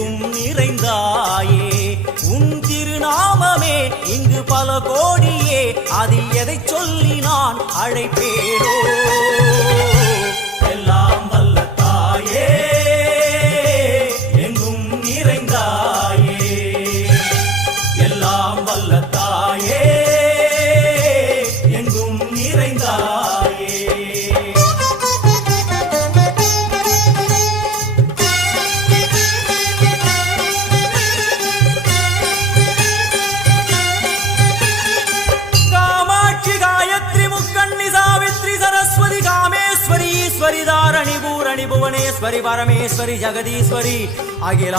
எங்கும் நிறைந்தாயே உன் திருநாமமே இங்கு பல கோடியே அதில் எதை சொல்லி நான் அழைப்பேனோ எல்லாம் வல்ல தாயே எங்கும் நிறைந்தாயே எல்லாம் வல்ல தாயே எங்கும் நிறைந்தாயே ईश्वरी धारणी भूरणी भुवनेश्वरी परमेश्वरी जगदीश्वरी अखिला